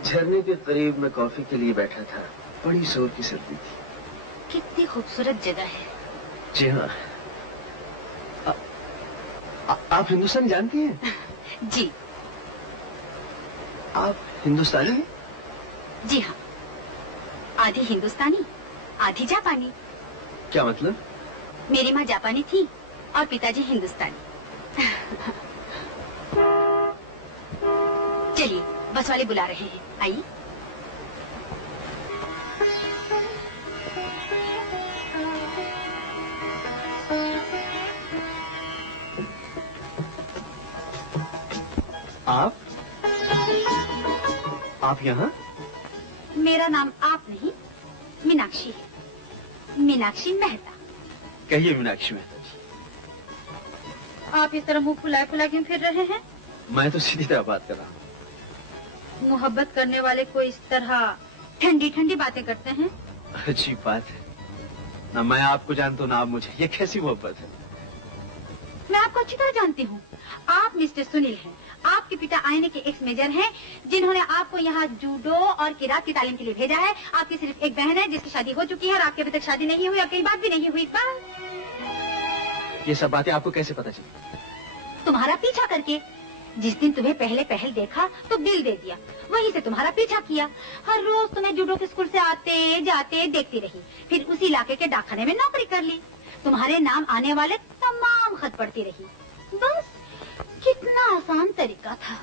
एक झरने के करीब मैं कॉफी के लिए बैठा था। बड़ी जोर की सर्दी थी। कितनी खूबसूरत जगह है। जी हाँ। आप हिंदुस्तान जानती हैं? जी। आप हिंदुस्तानी हैं? जी हाँ, आधी हिंदुस्तानी आधी जापानी। क्या मतलब? मेरी माँ जापानी थी और पिताजी हिंदुस्तानी। चलिए, बस वाले बुला रहे हैं, आइए। आप यहाँ? मेरा नाम आप नहीं, मीनाक्षी है। मीनाक्षी मेहता। कहिए मीनाक्षी मेहता जी। आप इस तरह मुंह फुलाए फुला क्यों फिर रहे हैं? मैं तो सीधी तरह बात कर रहा हूँ। मोहब्बत करने वाले को इस तरह ठंडी ठंडी बातें करते हैं? अच्छी बात है। ना मैं आपको जानता हूँ ना आप मुझे। ये कैसी मोहब्बत है? मैं आपको अच्छी तरह जानती हूँ। आप मिस्टर सुनील हैं। आपके पिता आईने के एक्स मेजर हैं, जिन्होंने आपको यहाँ जूडो और किरात की तालीम के लिए भेजा है। आपकी सिर्फ एक बहन है जिसकी शादी हो चुकी है और आपके अभी तक शादी नहीं हुई और कई बात भी नहीं हुई। ये सब बातें आपको कैसे पता चली? तुम्हारा पीछा करके। जिस दिन तुम्हें पहले पहल देखा तो बिल दे दिया, वहीं से तुम्हारा पीछा किया। हर रोज तुम्हें जूडो के स्कूल से आते जाते देखती रही, फिर उसी इलाके के डाकखाने में नौकरी कर ली। तुम्हारे नाम आने वाले तमाम खत पढ़ती रही। बस, कितना आसान तरीका था।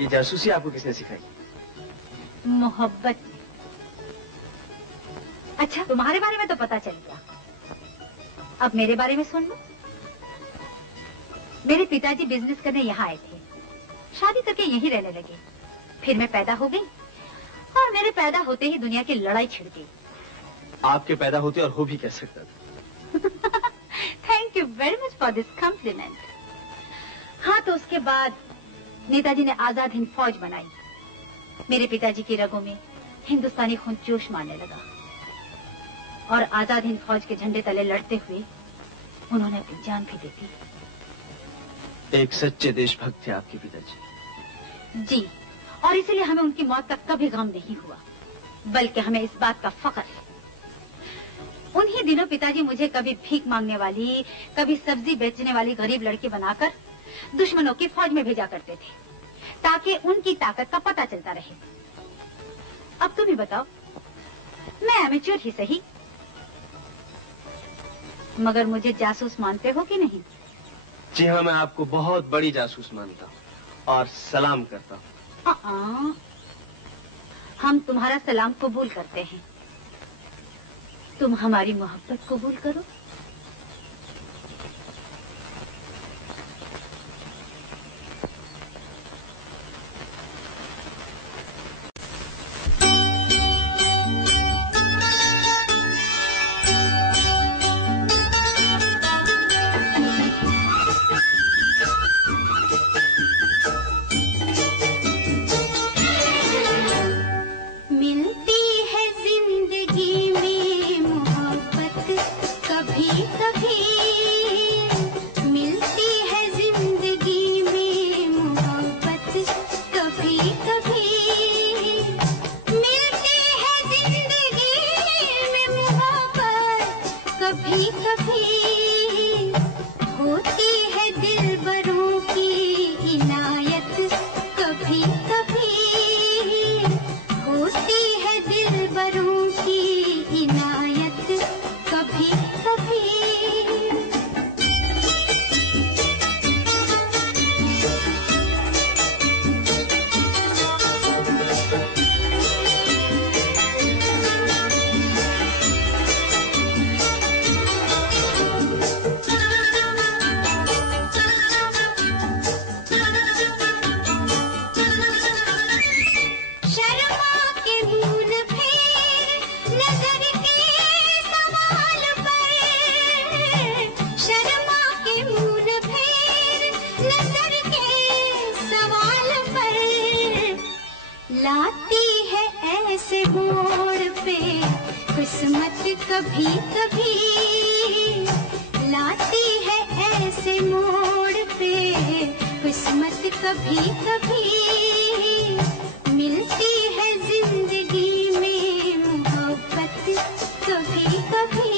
ये जासूसी आपको किसने सिखाई? मोहब्बत। अच्छा, तुम्हारे बारे में तो पता चल गया, अब मेरे बारे में सुन लो। मेरे पिताजी बिजनेस करने यहाँ आए थे, शादी करके यहीं रहने लगे। फिर मैं पैदा हो गई और मेरे पैदा होते ही दुनिया की लड़ाई छिड़ गई। आपके पैदा होते और हो भी कह सकता था। Thank you very much for this complement. हाँ, तो उसके बाद नेताजी ने आजाद हिंद फौज बनाई। मेरे पिताजी की रगों में हिंदुस्तानी खून जोश मारने लगा और आजाद हिंद फौज के झंडे तले लड़ते हुए उन्होंने अपनी जान भी दे दी। एक सच्चे देशभक्त थे आपके पिताजी। जी, और इसीलिए हमें उनकी मौत का कभी गम नहीं हुआ, बल्कि हमें इस बात का फख्र है। उन्हीं दिनों पिताजी मुझे कभी भीख मांगने वाली, कभी सब्जी बेचने वाली गरीब लड़की बनाकर दुश्मनों की फौज में भेजा करते थे, ताकि उनकी ताकत का पता चलता रहे। अब तुम ही बताओ, मैं अमेच्योर ही सही, मगर मुझे जासूस मानते हो कि नहीं? जी हाँ, मैं आपको बहुत बड़ी जासूस मानता हूँ और सलाम करता हूँ। हम तुम्हारा सलाम कबूल करते हैं, तुम हमारी मोहब्बत कबूल करो। कभी कभी लाती है ऐसे मोड़ से किस्मत कभी कभी मिलती है, जिंदगी में मोहब्बत कभी कभी।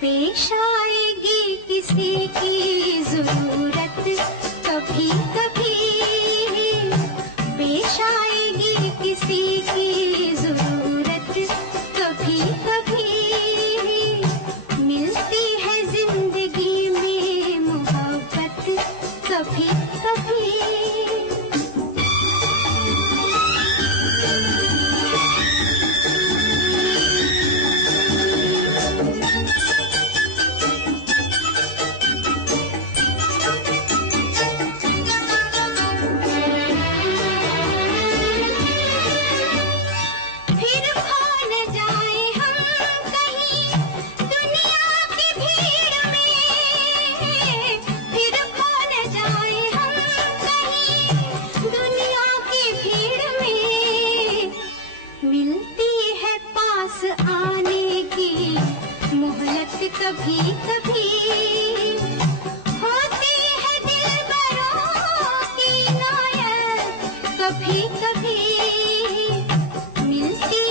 पेश आएगी किसी की जरूरत कभी कभी, पेश आएगी किसी की जरूरत कभी कभी। मिलती है जिंदगी में मोहब्बत कभी कभी। कभी कभी होती है दिलबरों की नायत, कभी कभी मिलती